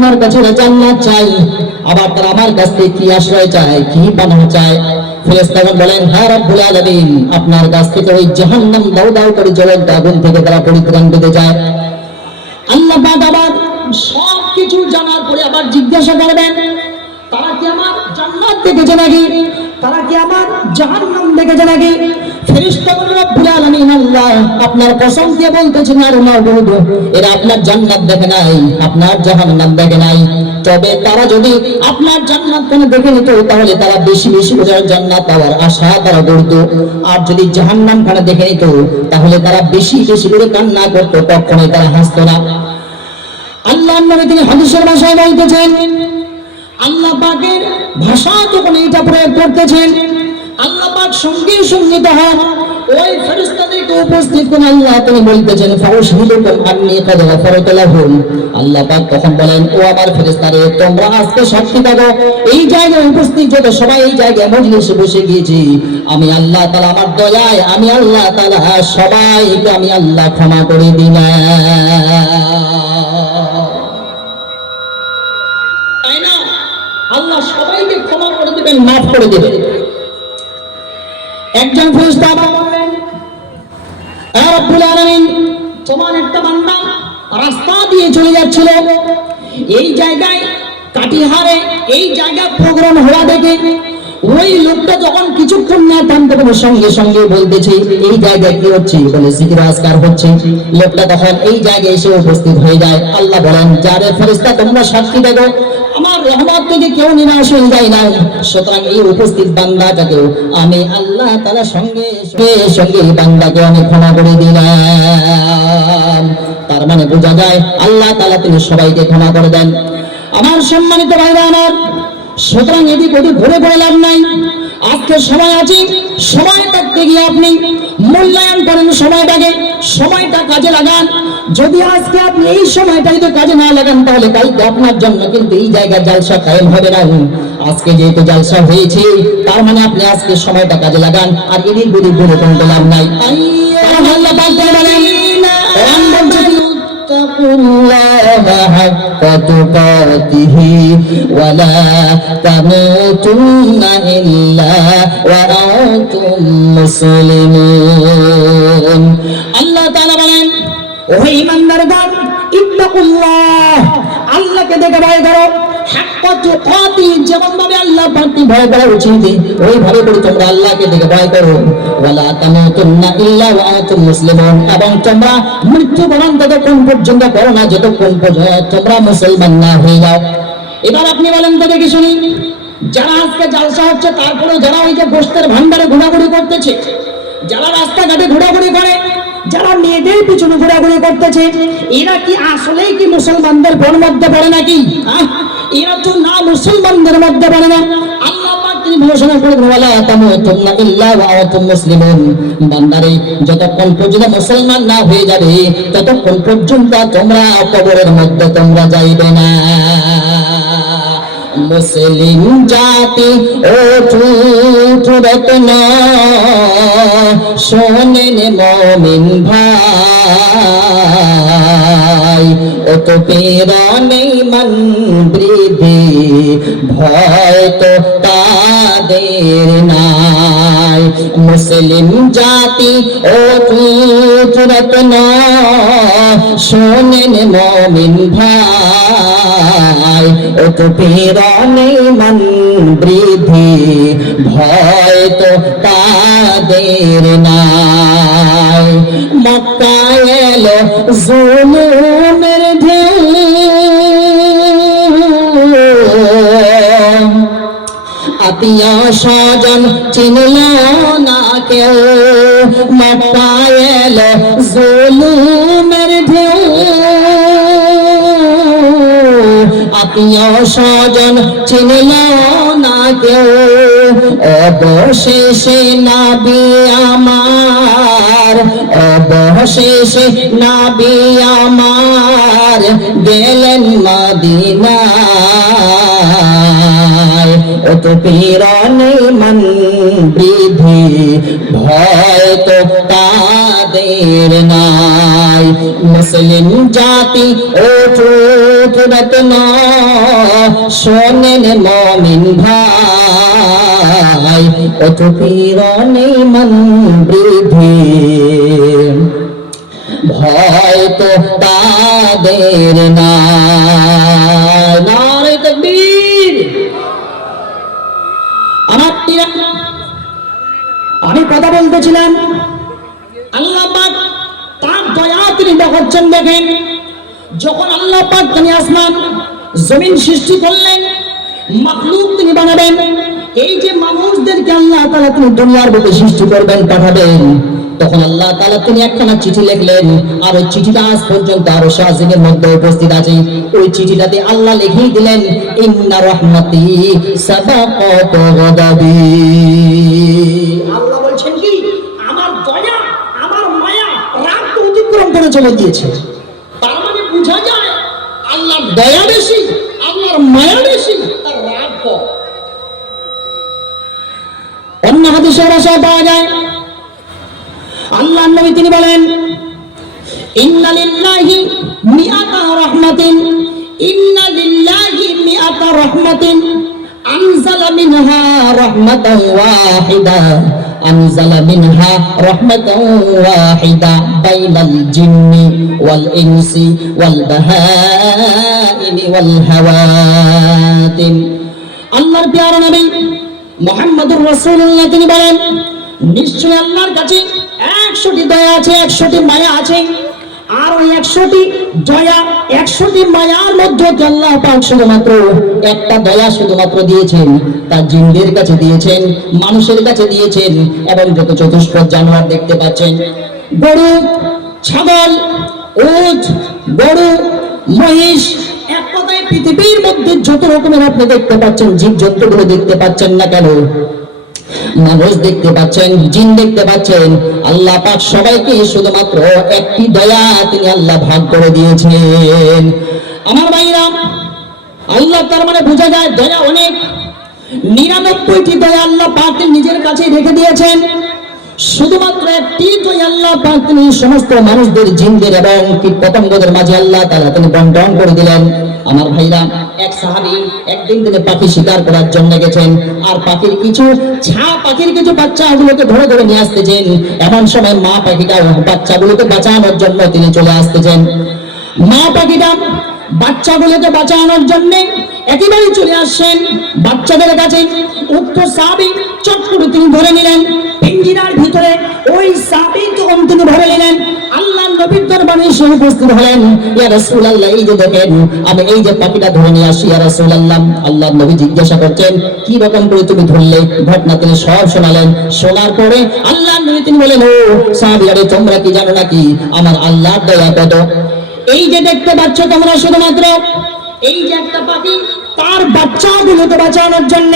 আপনার কাছে জান্নাত চাই, আবার তারা আমার কাছ থেকে কি আশ্রয় চায়, কি পানাহ চায়? ফেরেশতাগণ বলেন, হ্যাঁ রব্বুল আলামিন, আপনার কাছ থেকে ওই জাহান্নাম দাউ দাউ করে জ্বলন্ত আগুন থেকে তারা পরিত্রাণ পেতে চায়। আল্লাহ পাক আবার সবকিছু জানার পরে আবার জিজ্ঞাসা করবেন, তারা কি আমার জান্নাত দেখেছে নাকি, তারা কি আমার জাহান্নাম দেখেছে নাকি? ফেরেশতাগণ রব্বুল আলামিন আল্লাহ আপনার কসম দিয়ে বলতেছেন, আর মাবুদ, এরা আপনার জান্নাত দেখে নাই, আপনার জাহান্নাম দেখে নাই। তবে তারা যদি আপনার জান্নাত কোন দেখে নিত, তাহলে তারা বেশি বেশি করে জান্নাত পাওয়ার আশা তারা করত। আর যদি জাহান্নাম খানা দেখে নিত, তাহলে তারা বেশি বেশি করে কান্না করত, কখনোই তারা হাসতো না। আল্লাহর নবী তিনি হাদিসের ভাষায় বলতেছেন, আল্লাহ পাকের ভাষা যখন এটা প্রয়োগ করতেছেন, আল্লাহ পাক সঙ্গে সঙ্গে তখন ওই ফেরেশতাদেরকে উপস্থিত করে আল্লাহ তিনি বলতেছেন, ফাউশহিদুকুম আন্নী কাদ গাফারতু লাহুম। আল্লাহ পাক তখন বলেন, ও আমার ফেরেশতারে, তোমরা আজকে সাক্ষী থাকো, এই জায়গায় উপস্থিত যত সবাই এই জায়গায় মজলিসে বসে গিয়েছি, আমি আল্লাহ তাআলা আমার দয়ায় আমি আল্লাহ তাআলা সবাইকে আমি আল্লাহ ক্ষমা করে দিলাম। তাই না? আল্লাহ সবাইকে ক্ষমা করে দিবেন, মাফ করে দিবেন। একজন ফেরেশতা আবার বললেন, হে রব্বুল আলামিন, তোমার একটা বান্দা রাস্তা দিয়ে চলে যাচ্ছিল, এই জায়গায় কাটিহারে এই জায়গায় প্রোগ্রাম হওয়া দেখে ওই লোকটা যখন কিছুক্ষণ না থামতে পারে সঙ্গে সঙ্গে বলতেছে, এই জায়গায় কি হচ্ছে? বলে জিকির আজকার হচ্ছে। লোকটা তখন এই জায়গায় এসে উপস্থিত হয়ে যায়। আল্লাহ বলেন, যারে ফেরেশতা তোমরা সাক্ষী দেখো, আমার রহমত থেকে কেউ নিরাশ হয়ে যায় না, সুতরাং এই উপস্থিত বান্দাটাকেও আমি আল্লাহ তাআলা সঙ্গে সঙ্গে বান্দাকে আমি ক্ষমা করে দিলাম। তার মানে বোঝা যায় আল্লাহ তাআলা তিনি সবাইকে ক্ষমা করে দেন। আমার সম্মানিত ভাইরা আমার, সুতরাং এদিক ওদিক ঘুরে পড়ে লাভ নাই। আজকে সময় আছে, সময় থাকতে গিয়ে আপনি মূল্যায়ন করেন সময়টাকে, সময়টা কাজে লাগান। যদি আজকে আপনি এই সময়টা যদি কাজে না লাগান, তাহলে কালকে আপনার জন্য কিন্তু এই জায়গায় জালসা কায়েম হবে না। আজকে যেহেতু জালসা হয়েছে, তার মানে আপনি আজকে সময়টা কাজে লাগান, আর এদিক ওদিক ঘুরে পড়তে লাভ নাই। আল্লাহ পাক বলেন, কোরআন বলছে, اتقوا الله حق تقاته ولا تموتن إلا وأنتم مسلمون। আল্লাহ তাআলা বলেন, ও ঈমানদারগণ, ইত্তাকুল্লাহ, আল্লাহকে দেখে ভয় করো, হাক্কা তুকাতি, যেমন ভাবে আল্লাহ পাককে ভয় করা উচিত ওইভাবে করে তোমরা আল্লাহকে দেখে ভয় করো। ওয়ালা তামুতুন্না ইল্লা ওয়া আনতুম মুসলিমুন, এবং তোমরা মৃত্যুবরণ ততক্ষণ পর্যন্ত করো না যতক্ষণ পর্যন্ত তোমরা মুসলমান না হয়ে যাও। এবার আপনি বলেন তো দেখি শুনি, যারা আজকে জালসা হচ্ছে তারপরে যারা ওই যে গোশতের ভান্ডারে ঘোরাঘুরি করতেছে, যারা রাস্তাঘাটে ঘোরাঘুরি করে, যারা মেয়েদের পিছনে ঘোরাঘুরি করতেছে, এরা কি আসলেই কি মুসলমানদের মধ্যে পড়ে নাকি? এরা তো না মুসলমানদের মধ্যে পড়ে না। আল্লাহ পাক তিনি ঘোষণা করে, ওয়ালা তামুতুন্না ইল্লা ওয়া আনতুম মুসলিমুন, বান্দারে যতক্ষণ পর্যন্ত মুসলমান না হয়ে যাবে ততক্ষণ পর্যন্ত তোমরা কবরের মধ্যে তোমরা যাইবে না। মুসলিম জাতি ও রত্ন, শোনেন মুমিন ভাই, ও তো প্রেরণে মন বৃদ্ধি, ভয় তো তাদের নাই। মুসলিম জাতি ও রত্ন, শোনেন মুমিন ভাই, ও তো প্রেরণে মন বৃদ্ধি, ভয় তো তাদের নাই। মক্কায় এলো জুলুমের ঢেউ, আত্মীয় স্বজন চিনল না কেউ। মক্কায় এলো জুলুমের ঢেউ, আত্মীয় স্বজন চিনল না কেউ। অবশেষে নবী আমার, অবশেষে নবী আমার গেলেন মদিনায়। ও অত পীড়নে মন বৃদ্ধি ভয় তো তাদের নাই। মুসলিম জাতি ওঠুক রত্না শোনেন মুমিন ভাই, অত পীড়নে মন বৃদ্ধি ভয় তো তাদের নাই। নারে তাকবীর। আমার আমি কথা বলতেছিলাম, আল্লাহ পাক তার দয়া তিনি দেখাচ্ছেন। দেখেন, যখন আল্লাহ পাক তিনি আসমান জমিন সৃষ্টি করলেন, মাখলুক তিনি বানাবেন, এই যে মানুষদেরকে আল্লাহ তাআলা তিনি দুনিয়ার বুকে সৃষ্টি করবেন, পাঠাবেন, তখন আল্লাহ তাআলা তিনি একখানা চিঠি লিখলেন। আর ওই চিঠিটা আজ পর্যন্ত আরো শাহজিনের মধ্যে উপস্থিত আছে। ওই চিঠিটাতে আল্লাহ লিখেই দিলেন, ইন্না রাহমাতি সাবাকাত গাদাবি। আল্লাহ বলছেন কি, আমার দয়া, আমার মায়া রাগ তো অতিক্রম করে চলে গিয়েছে। তার মানে বোঝা যায় আল্লাহর দয়া বেশি, আল্লাহর মায়া বেশি, তার রাগ কম। অন্য হাদিসের ভাষায় পাওয়া যায়, আল্লাহর নবী তিনি বলেন, ইন্না লিল্লাহি মিআতা রাহমাতিন, ইন্না লিল্লাহি মিআতা রাহমাতিন আনজালা মিনহা রাহমাতান ওয়াহিদা, আনজালা মিনহা রাহমাতান ওয়াহিদা বাইনাল জিন্নি ওয়াল ইনসি ওয়াল বাহাইমি ওয়াল হাওয়াতিন। আল্লাহর প্রিয় নবী মুহাম্মদুর রাসূলুল্লাহ তিনি বলেন, নিশ্চয় আল্লাহর কাছে 100টি দয়া আছে, 100টি মায়া আছে। আর ওই 100টি দয়া, 100টি মায়ার মধ্যে আল্লাহ পাক শুধুমাত্র একটা দয়া শুধুমাত্র দিয়েছেন, তা জিনদের কাছে দিয়েছেন, মানুষের কাছে দিয়েছেন, এবং যত চতুষ্পদ জানোয়ার দেখতে পাচ্ছেন, গরু, ছাগল, উট, গরু, মহিষ, এক কথায় পৃথিবীর মধ্যে যত রকমের আপনি দেখতে পাচ্ছেন, জীবজন্তুগুলো দেখতে পাচ্ছেন না কেন, মানুষ দেখতে পাচ্ছেন, জিন দেখতে পাচ্ছেন, আল্লাহ পাক সবাইকে শুধুমাত্র একটি দয়া তিনি আল্লাহ ভাগ করে দিয়েছেন। আমার ভাইরা, আল্লাহ তার মানে বোঝা যায় দয়া অনেক। 99টি দয়া আল্লাহ পাক নিজের কাছে রেখে দিয়েছেন। শুধুমাত্র একটি দয়া আল্লাহ পাক তিনি সমস্ত মানুষদের, জিনদের এবং কীটপতঙ্গদের মাঝে আল্লাহ তাআলা তিনি বন্টন করে দিলেন। আমার ভাইরা, এক সাহাবী একদিন তিনি পাখি শিকার করার জন্য গেছেন, আর পাখির কিছু বাচ্চাগুলোকে ধরে ধরে নিয়ে আসতেছেন। এমন সময় মা পাখিটা বাচ্চাগুলোকে বাঁচানোর জন্য তিনি চলে আসতেছেন। মা পাখিটা বাচ্চাগুলোকে বাঁচানোর জন্য একেবারে চলে আসছেন বাচ্চাদের কাছে। উক্ত সাহাবী চট করে তিনি ধরে নিলেন পিঞ্জিরার ভিতরে। ওই সাহাবী যখন তিনি ধরে নিলেন, আল্লাহর নবীর দরবারে এসে উপস্থিত হলেন, ইয়া রাসূলুল্লাহ, এই যে দেখেন আমি এই যে পাখিটা ধরে নিয়ে আসি, ইয়া রাসূলুল্লাহ। আল্লাহর নবী জিজ্ঞাসা করছেন, কি রকম করে তুমি ধরলে? ঘটনা তিনি সব শোনালেন। শোনার পরে আল্লাহর নবী তিনি বলেন, ও সাহাবী, আরে তোমরা কি জানো নাকি আমার আল্লাহর দয়া কত? এই যে দেখতে পাচ্ছ তোমরা, শুধুমাত্র এই যে একটা পাখি তার বাচ্চাগুলোকে বাঁচানোর জন্য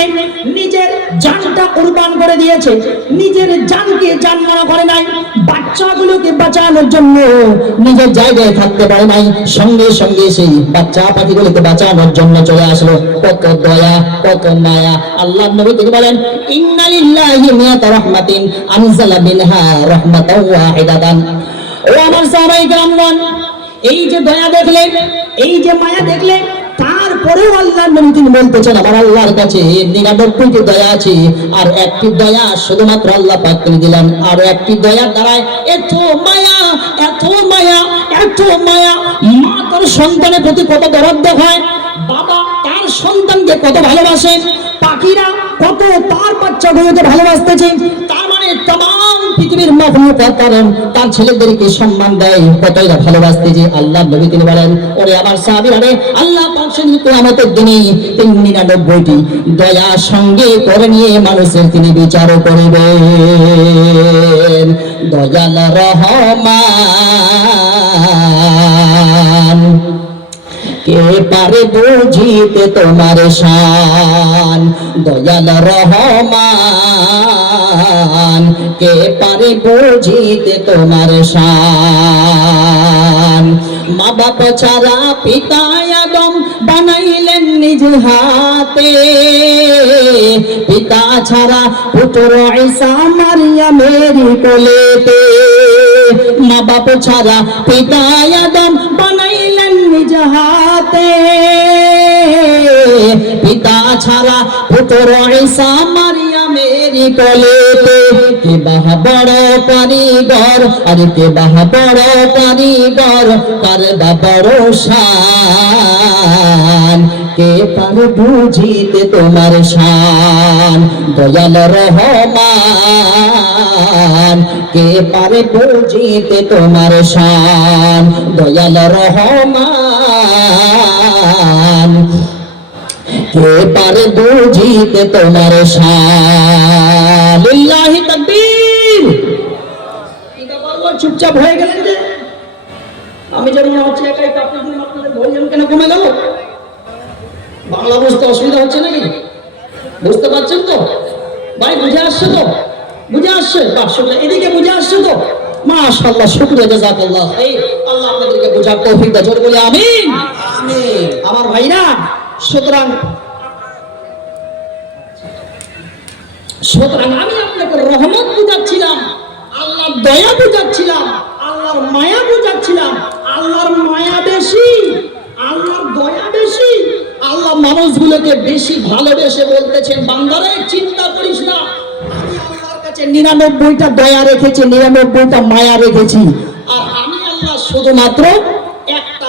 নিজের জানটা কুরবান করে দিয়েছে, নিজের জানকে জান মনে করে নাই, বাচ্চাগুলোকে বাঁচানোর জন্য নিজের জায়গায় থাকতে পারে নাই, সঙ্গে সঙ্গে সেই বাচ্চা পাখিগুলোকে বাঁচানোর জন্য চলে আসলো। কত দয়া, কত মায়া! আল্লাহর নবী তিনি বলেন, ইন্না লিল্লাহি মিআতা রাহমাতিন আনজালা মিনহা রাহমাতান ওয়াহিদাতান। ও আমার সাহাবায়ে কেরামগণ, এই যে দয়া দেখলেন, এই যে মায়া দেখলেন, তারপরেও আল্লাহর নবী তিনি বলতেছেন, আমার আল্লাহর কাছে 99টি দয়া আছে, আর একটি দয়া শুধুমাত্র আল্লাহ পাক তিনি দিলেন। আর একটি দয়ার দ্বারাই এত মায়া, এত মায়া, এত মায়া! মা তার সন্তানের প্রতি কত দরদ দেখায়, বাবা তার সন্তানকে কত ভালোবাসে, পাখিরা কত তার বাচ্চাগুলোকে ভালোবাসতেছে। তার মানে तमाम পৃথিবীর মাখলুকাত তার ছেলেদেরকে সম্মান দেয়, কতই না ভালোবাসতেছে। আল্লাহর নবী তিনি বলেন, ওরে আমার সাহাবীরা, আল্লাহ পাক কিয়ামতের দিনে 99টি দয়া সঙ্গে করে নিয়ে মানুষের তিনি বিচার করিবেন। দয়াল রহমান কে পারে বুঝিতে তোমার শান, দয়াল রহমান কে পারে বুঝিতে তোমার শান। শান। মা বাপ ছাড়া পিতা আদম বানাইলেন নিজ হাতে, পিতা ছাড়া পুত্র ঈসা মারিয়ামের কোলেতে। মা বাপ ছাড়া পিতা আদম বানাইলেন নিজ হাতে, পিতা ছাড়া পুত্র ঈসা মারিয়ামের কোলেতে। কে বাহ বড় কারিগর, আরে কে বাহ বড় কারিগর, কার বা বড় শান। কে পার বুঝিতে তোমার শান, দয়াল রহমান। কে পারে বুঝিতে তোমার শান, দয়াল রহমান। কে পারে বুঝিতে তোমার শান। লিল্লাহি তাকবীর। এটা বলবো চুপচাপ হয়ে গেলেন যে? আমি যেন মনে হচ্ছে একাই কাঁপতে দিন, আপনাদের ভলিউম কেন কমে গেল? বাংলা বুঝতে অসুবিধা হচ্ছে নাকি? বুঝতে পারছেন তো ভাই? বুঝে আসছে তো? বুঝে আসছে? এদিকে বুঝে আসছে তো? মাশাআল্লাহ, শুকরিয়া, জাযাকাল্লাহ। আল্লাহ আপনাদেরকে বোঝার তৌফিক দান। জোরে বলি আমিন। আমিন। আমার ভাইরা, সুতরাং আমি আপনাকে রহমত বুঝাচ্ছিলাম, আল্লাহর দয়া বুঝাচ্ছিলাম, আল্লাহর মায়া বুঝাচ্ছিলাম। আল্লাহর মায়া বেশি, আল্লাহর দয়া বেশি। আল্লাহ মানুষগুলোকে বেশি ভালোবেসে বলতেছেন, বান্দারে চিন্তা করিস না, আমি আল্লাহর কাছে 99টা দয়া রেখেছি, 99টা মায়া রেখেছি। আর আমি আল্লাহ শুধুমাত্র একটা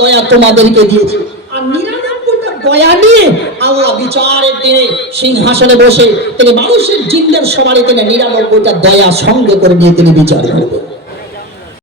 দয়া তোমাদেরকে দিয়েছি। আর 99টা দয়া নিয়ে আল্লাহ বিচারের দিনে সিংহাসনে বসে তিনি মানুষের জিন্দের সবারই তিনি 99টা দয়া সঙ্গে করে নিয়ে তিনি বিচার করবেন।